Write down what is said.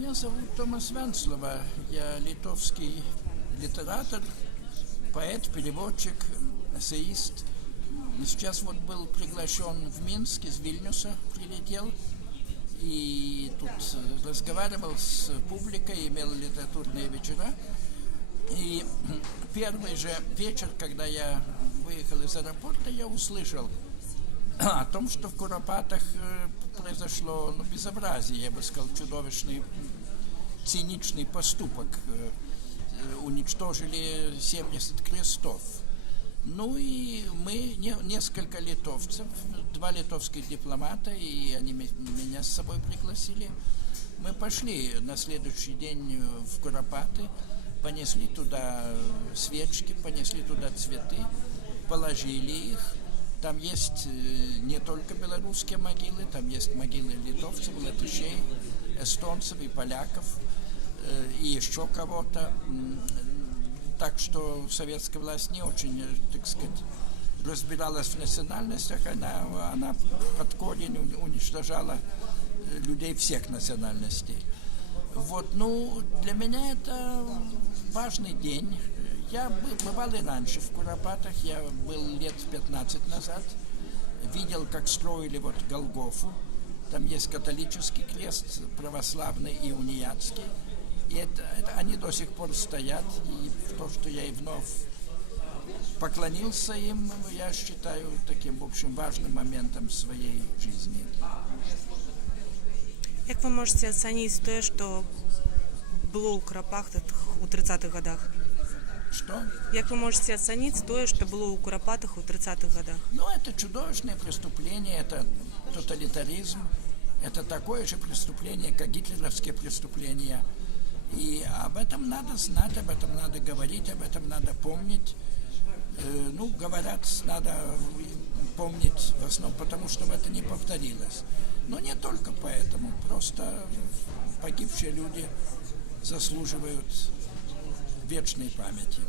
Меня зовут Томас Венцлова. Я литовский литератор, поэт, переводчик, эссеист. Сейчас вот был приглашен в Минск, из Вильнюса прилетел. И тут разговаривал с публикой, имел литературные вечера. И первый же вечер, когда я выехал из аэропорта, я услышал о том, что в Куропатах произошло безобразие, я бы сказал, чудовищный, циничный поступок. Уничтожили 70 крестов. Ну и мы, несколько литовцев, 2 литовских дипломата, и они меня с собой пригласили. Мы пошли на следующий день в Куропаты, понесли туда свечки, понесли туда цветы, положили их. Там есть не только белорусские могилы, там есть могилы литовцев, латышей, эстонцев и поляков, и еще кого-то. Так что советская власть не очень, так сказать, разбиралась в национальностях, она под корень уничтожала людей всех национальностей. Вот, ну, для меня это важный день. Я бывал и раньше в Куропатах, я был лет 15 назад, видел, как строили вот Голгофу. Там есть католический крест, православный и униатский. И они до сих пор стоят, и то, что я и вновь поклонился им, я считаю таким, в общем, важным моментом своей жизни. Як ви можете оцінити те, що було у Куропатах у 30-х годах? Что? Як вы можете оценить то, что было у Куропатах у 30-х годах? Ну, это чудовищное преступление, это тоталитаризм, это такое же преступление, как гитлеровские преступления. И об этом надо знать, об этом надо говорить, об этом надо помнить. Ну, говорят, надо помнить в основном, потому что это не повторилось. Но не только поэтому, просто погибшие люди заслуживают вечной памяти.